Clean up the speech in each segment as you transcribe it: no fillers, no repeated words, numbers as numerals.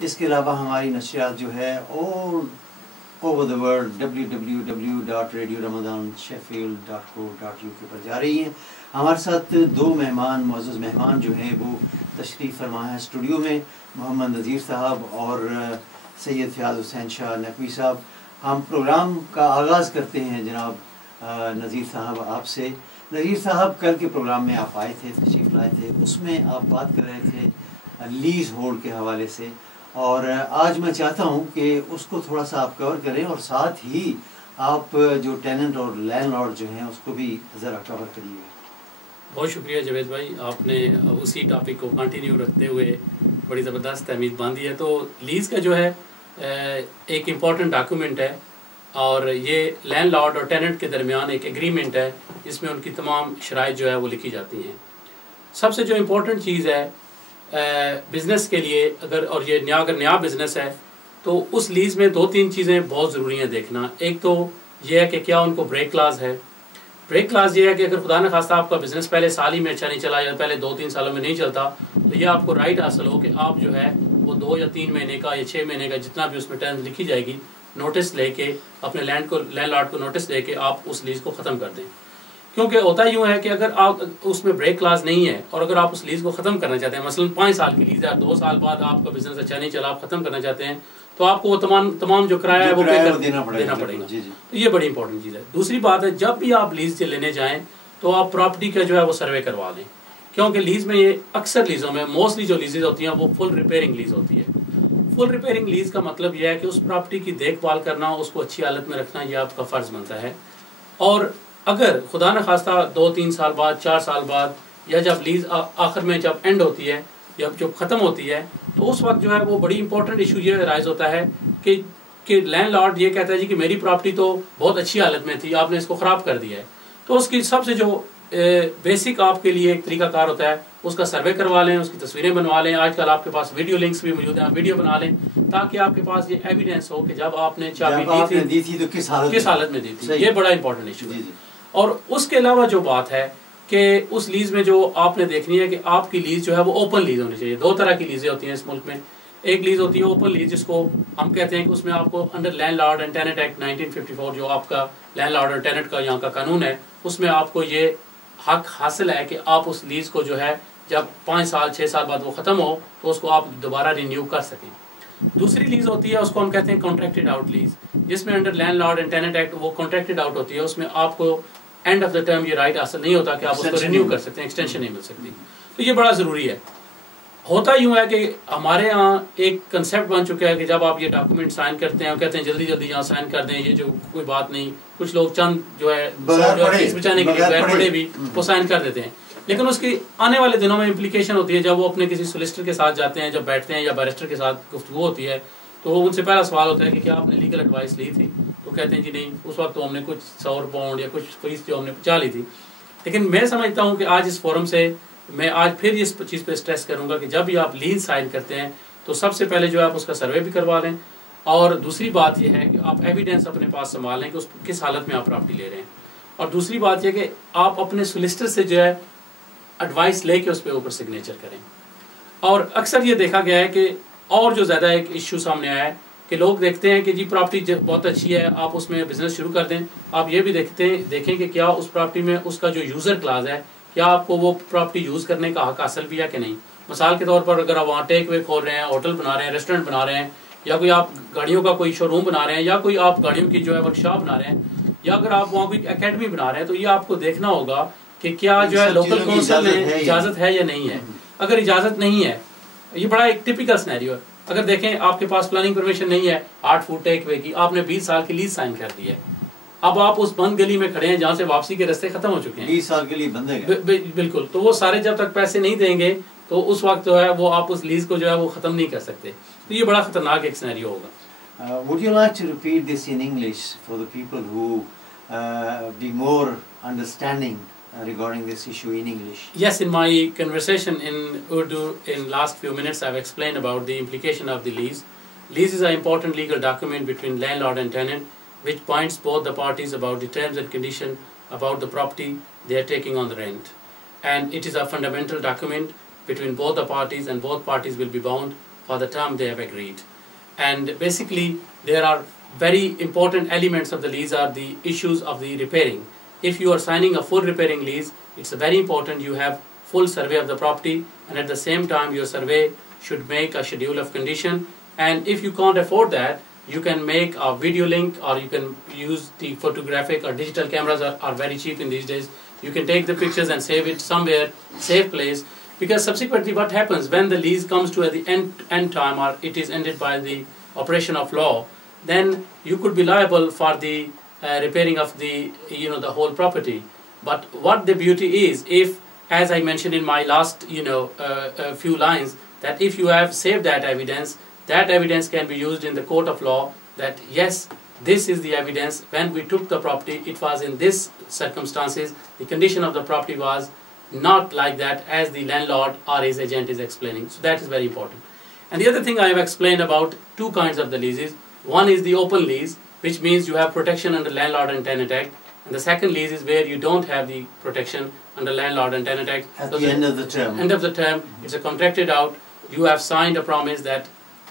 اس کے علاوہ ہماری نشریات جو ہے all over the world www.radioramadansheffield.co.uk پر جا رہی ہیں. ہمارے ساتھ دو مہمان، معزز مہمان جو ہیں وہ تشریف فرما ہے اسٹوڈیو میں، محمد نذیر صاحب اور سید فیاض حسین شاہ نقوی صاحب. ہم پروگرام کا آغاز کرتے ہیں جناب نذیر صاحب آپ سے. نذیر صاحب کل کے پروگرام میں آپ آئے تھے، تشریف لائے تھے، اس میں آپ بات کر رہے تھے لیز ہولڈ کے حوالے سے، اور آج میں چاہتا ہوں کہ اس کو تھوڑا سا آپ کور کریں اور ساتھ ہی آپ جو ٹیننٹ اور لینڈ لارڈ جو ہیں اس کو بھی ذرا کور کریے. بہت شکریہ جاوید بھائی، آپ نے اسی ٹاپک کو کنٹینیو رکھتے ہوئے بڑی زبردست تحمید باندھی ہے. تو لیز کا جو ہے ایک امپورٹنٹ ڈاکیومنٹ ہے، اور یہ لینڈ لارڈ اور ٹیننٹ کے درمیان ایک ایگریمنٹ ہے جس میں ان کی تمام شرائط جو ہے وہ لکھی جاتی ہیں. سب سے جو امپورٹنٹ چیز ہے بزنس کے لیے، اور یہ اگر نیا بزنس ہے تو اس لیز میں دو تین چیزیں بہت ضروری ہیں دیکھنا. ایک تو یہ ہے کہ کیا ان کو بریک کلاز ہے. بریک کلاز یہ ہے کہ اگر خدا نخواستہ آپ کا بزنس پہلے سال ہی میں اچھا نہیں چلا یا پہلے 2-3 سالوں میں نہیں چلتا، تو یہ آپ کو رائٹ حاصل ہو کہ آپ جو ہے وہ 2 یا 3 مہینے کا یا 6 مہینے کا جتنا بھی اس میں ٹائم لکھی جائے گی، نوٹس لے کے اپنے لینڈ لارڈ کو نوٹس دے کے آپ اس لیز کو ختم کر دیں. کیونکہ ہوتا یوں ہے کہ اگر آپ اس میں بریک کلاز نہیں ہے اور اگر آپ اس لیز کو ختم کرنا چاہتے ہیں، مثلا 5 سال کی لیز ہے، 2 سال بعد آپ کا بزنس اچھا نہیں چلا، آپ ختم کرنا چاہتے ہیں، تو آپ کو وہ تمام جو کرایہ ہے وہ دینا پڑے گا. تو یہ بڑی امپورٹنٹ چیز ہے. دوسری بات ہے، جب بھی آپ لیز سے لینے جائیں تو آپ پراپرٹی کا جو ہے وہ سروے کروا لیں، کیونکہ لیز میں یہ اکثر لیزوں میں موسٹلی جو لیزز ہوتی ہیں وہ فل ریپیئرنگ لیز ہوتی ہے. فل ریپیئرنگ لیز کا مطلب یہ ہے کہ اس پراپرٹی کی دیکھ بھال کرنا، اس کو اچھی حالت میں رکھنا، یہ آپ کا فرض بنتا ہے. اور اگر خدا نخواستہ 2-3 سال بعد، 4 سال بعد، یا جب لیز آخر میں جب اینڈ ہوتی ہے، جب ختم ہوتی ہے، تو اس وقت جو ہے وہ بڑی امپورٹنٹ ایشو یہ رائز ہوتا ہے کہ لینڈ لارڈ یہ کہتا ہے جی کہ میری پراپرٹی تو بہت اچھی حالت میں تھی، آپ نے اس کو خراب کر دیا ہے. تو اس کی سب سے جو بیسک آپ کے لیے ایک طریقہ کار ہوتا ہے، اس کا سروے کروا لیں، اس کی تصویریں بنوا لیں. آج کل آپ کے پاس ویڈیو لنکس بھی موجود ہیں، آپ ویڈیو بنا لیں تاکہ آپ کے پاس یہ ایویڈنس ہو کہ جب آپ نے چابی دی تھی تو کس حالت میں دی تھی. یہ بڑا امپورٹنٹ ایشو ہے. اور اس کے علاوہ جو بات ہے کہ اس لیز میں جو آپ نے دیکھنی ہے کہ آپ کی لیز جو ہے وہ اوپن لیز ہونی چاہیے. 2 طرح کی لیزیں ہوتی ہیں اس ملک میں. ایک لیز ہوتی ہے اوپن لیز، جس کو ہم کہتے ہیں کہ اس میں آپ کو under landlord and tenant act 1954 جو آپ کا لینڈ لارڈ اور ٹیننٹ کا یہاں کا قانون ہے، اس میں آپ کو یہ حق حاصل ہے کہ آپ اس لیز کو جو ہے جب 5 سال 6 سال بعد وہ ختم ہو تو اس کو آپ دوبارہ رینیو کر سکیں. دوسری لیز ہوتی ہے، اس کو ہم کہتے ہیں کانٹریکٹڈ آؤٹ لیز، جس میں under landlord and tenant act وہ کانٹریکٹڈ آؤٹ ہوتی ہے. اس میں آپ کو اینڈ آف دا ٹرم یہ رائٹ حاصل نہیں ہوتا کہ آپ اس کو رینیو کر سکتے ہیں، ایکسٹینشن نہیں مل سکتی. تو یہ بڑا ضروری ہے. ہوتا یوں ہے کہ ہمارے ہاں ایک کنسیپٹ بن چکا ہے کہ جب آپ یہ ڈاکومنٹ سائن کرتے ہیں، وہ کہتے ہیں جلدی جلدی یہاں سائن کر دیں، یہ جو کوئی بات نہیں. کچھ لوگ چند جو ہے فیس بچانے کے لیے بغیر پڑھے بھی وہ سائن کر دیتے ہیں. لیکن اس کی آنے والے دنوں میں امپلیکیشن ہوتی ہے. جب وہ اپنے کسی سولیسٹر کے ساتھ جاتے ہیں، جب بیٹھتے ہیں یا بیرسٹر کے ساتھ گفتگو ہوتی ہے، تو ان سے پہلا سوال ہوتا ہے کہ کیا آپ نے لیگل ایڈوائس لی تھی؟ تو کہتے ہیں جی نہیں، اس وقت تو ہم نے کچھ 100 پاؤنڈ یا کچھ فیس جو ہم نے بچا لی تھی. لیکن میں سمجھتا ہوں کہ آج اس فورم سے میں آج پھر اس چیز پہ اسٹریس کروں گا کہ جب بھی آپ لیز سائن کرتے ہیں تو سب سے پہلے جو ہے آپ اس کا سروے بھی کروا لیں. اور دوسری بات یہ ہے کہ آپ ایویڈنس اپنے پاس سنبھال لیں کہ اس کس حالت میں آپ پراپرٹی لے رہے ہیں. اور دوسری بات یہ کہ آپ اپنے سولیسٹر سے جو ہے ایڈوائس لے کے اس پہ اوپر سگنیچر کریں. اور اکثر یہ دیکھا گیا ہے کہ اور جو زیادہ ایک ایشو سامنے آیا ہے کہ لوگ دیکھتے ہیں کہ جی پراپرٹی بہت اچھی ہے، آپ اس میں بزنس شروع کر دیں. آپ یہ بھی دیکھیں کہ کیا اس پراپرٹی میں اس کا جو یوزر کلاس ہے، کیا آپ کو وہ پراپرٹی یوز کرنے کا حق حاصل بھی ہے کہ نہیں. مثال کے طور پر اگر آپ وہاں ٹیک وے کھول رہے ہیں، ہوٹل بنا رہے ہیں، ریسٹورینٹ بنا رہے ہیں، یا کوئی آپ گاڑیوں کا کوئی شو روم بنا رہے ہیں، یا کوئی آپ گاڑیوں کی جو ہے ورک شاپ بنا رہے ہیں، یا اگر آپ وہاں کوئی اکیڈمی بنا رہے ہیں، تو یہ آپ کو دیکھنا ہوگا کہ کیا جو ہے لوکل کونسل میں اجازت ہے یا نہیں ہے. اگر اجازت نہیں ہے، یہ بڑا ایک ٹپیکل سینیریو ہے. اگر دیکھیں آپ کے پاس پلاننگ پرمیشن نہیں ہے 8 فٹ ٹیک وے کی، آپ نے 20 سال کی لیز سائن کر دی ہے. اب آپ اس بند گلی میں کھڑے ہیں جہاں سے واپسی کے راستے ختم ہو چکے ہیں، 20 سال کے لیے بند ہے. بالکل. تو وہ سارے جب تک پیسے نہیں دیں گے تو اس وقت جو ہے وہ آپ اس لیز کو جو ہے وہ ختم نہیں کر سکتے. تو یہ بڑا خطرناک ایک سینیریو ہوگا. Would you like to repeat this in English for the people who be more understanding regarding this issue in English? Yes, in my conversation in Urdu in last few minutes I've explained about the implication of the lease. Lease is an important legal document between landlord and tenant which points both the parties about the terms and condition about the property they are taking on the rent. And it is a fundamental document between both the parties, and both parties will be bound for the term they have agreed. And basically, there are very important elements of the lease are the issues of the repairing. If you are signing a full repairing lease, it's very important you have full survey of the property, and at the same time your survey should make a schedule of condition. And if you can't afford that, you can make a video link, or you can use the photographic or digital cameras are very cheap in these days. You can take the pictures and save it somewhere, safe place, because subsequently what happens when the lease comes to at the end time, or it is ended by the operation of law, then you could be liable for the repairing of the the whole property. But what the beauty is, if, as I mentioned in my last few lines, that if you have saved that evidence can be used in the court of law, that yes, this is the evidence. When we took the property, it was in this circumstances. The condition of the property was not like that as the landlord or his agent is explaining. So that is very important. And the other thing I have explained about two kinds of the leases. One is the open lease, which means you have protection under Landlord and Tenant Act. And the second lease is where you don't have the protection under Landlord and Tenant Act. At the end of the term. End of the term, it's a contracted out. You have signed a promise that,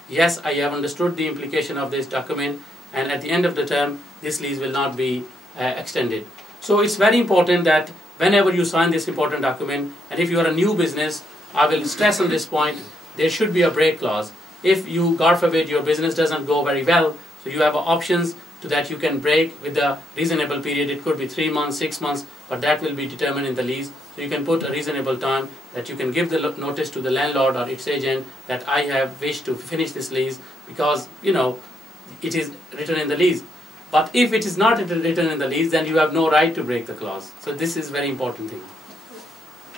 yes, I have understood the implication of this document, and at the end of the term, this lease will not be extended. So it's very important that whenever you sign this important document, and if you are a new business, I will stress on this point, there should be a break clause. If you, God forbid, your business doesn't go very well, so you have options to that you can break with a reasonable period. It could be 3 months, 6 months, but that will be determined in the lease. So you can put a reasonable time that you can give the notice to the landlord or its agent that I have wished to finish this lease because, it is written in the lease. But if it is not written in the lease, then you have no right to break the clause. So this is very important thing.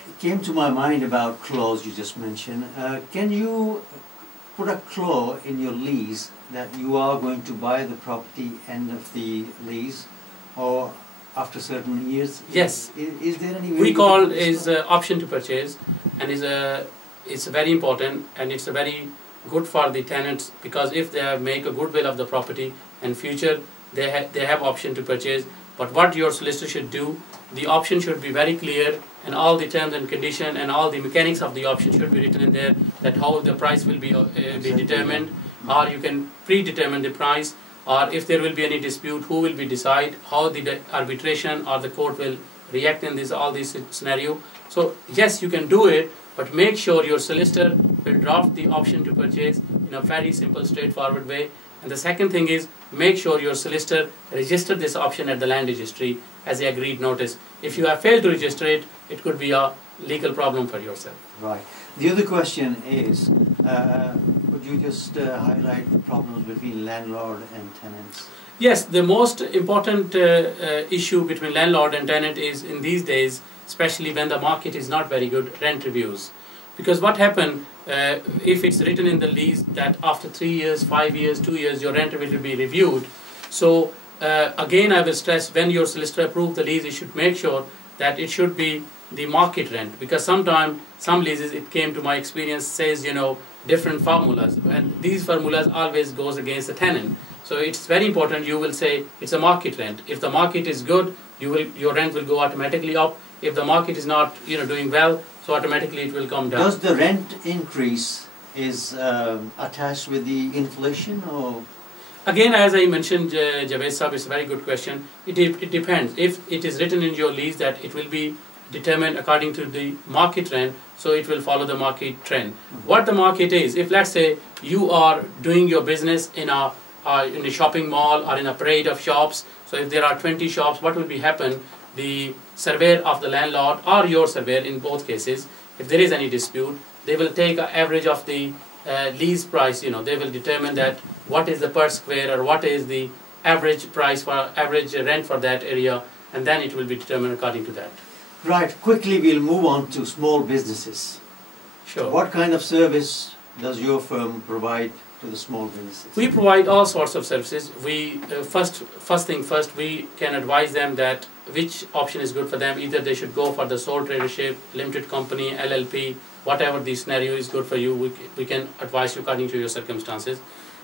It came to my mind about clause you just mentioned. Can you put a clause in your lease that you are going to buy the property end of the lease or after certain years? Yes. Is there any way? We call is option to purchase, and it's very important, and it's a very good for the tenants, because if they make a goodwill of the property and future they have option to purchase. But what your solicitor should do, the option should be very clear, and all the terms and condition and all the mechanics of the option should be written in there, that how the price will be determined, or you can predetermine the price, or if there will be any dispute, who will be decide, how the arbitration or the court will react in all this scenario. So yes, you can do it, but make sure your solicitor will draft the option to purchase in a very simple, straightforward way. And the second thing is, make sure your solicitor register this option at the land registry as a agreed notice. If you have failed to register it, it could be a legal problem for yourself. Right. The other question is, could you just highlight the problems between landlord and tenants? Yes, the most important issue between landlord and tenant is, in these days, especially when the market is not very good, rent reviews. Because what happens, if it's written in the lease that after 3 years, 5 years, 2 years, your rent will be reviewed. So again, I will stress, when your solicitor approves the lease, you should make sure that it should be the market rent. Because sometimes, some leases, it came to my experience, says, different formulas. And these formulas always goes against the tenant. So it's very important you will say it's a market rent. If the market is good, your rent will go automatically up. If the market is not doing well, so automatically it will come down. Does the rent increase is attached with the inflation, or? Again, as I mentioned, Javed Sahab, it's a very good question. It depends. If it is written in your lease that it will be determined according to the market rent, so it will follow the market trend. Mm-hmm. What the market is, if let's say you are doing your business in a shopping mall or in a parade of shops, so if there are 20 shops, what will be happen? The surveyor of the landlord or your surveyor, in both cases, if there is any dispute, they will take an average of the lease price. They will determine that what is the per square or what is the average price for average rent for that area, and then it will be determined according to that. Right. Quickly, we'll move on to small businesses. Sure. What kind of service does your firm provide to the small businesses? We provide all sorts of services. We first thing first, we can advise them that which option is good for them. Either they should go for the sole tradership, limited company, LLP, whatever the scenario is good for you. We can advise you according to your circumstances.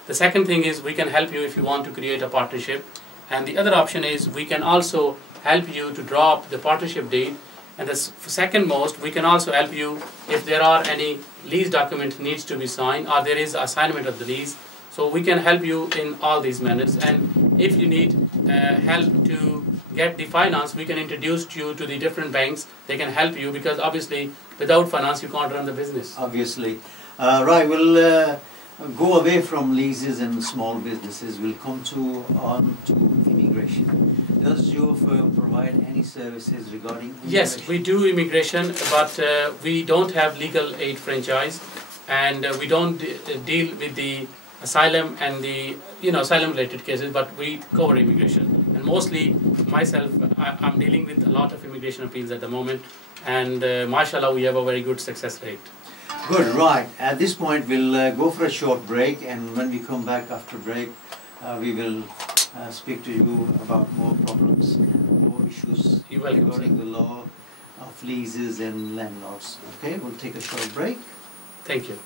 The second thing is, we can help you if you want to create a partnership. And the other option is, we can also help you to draw up the partnership deed. And the second most, we can also help you if there are any lease document needs to be signed or there is assignment of the lease. So we can help you in all these manners. And if you need help to get the finance, we can introduce you to the different banks. They can help you because obviously without finance you can't run the business. Obviously. Right, we'll go away from leases and small businesses. We'll come on to immigration. Does your firm provide any services regarding immigration? Yes, we do immigration, but we don't have legal aid franchise, and we don't deal with the asylum and the asylum related cases, but we cover immigration. And mostly myself, I'm dealing with a lot of immigration appeals at the moment, and mashallah we have a very good success rate. Good, right. At this point we'll go for a short break, and when we come back after break we will speak to you about more problems and more issues regarding the law of leases and landlords. Okay, we'll take a short break. Thank you.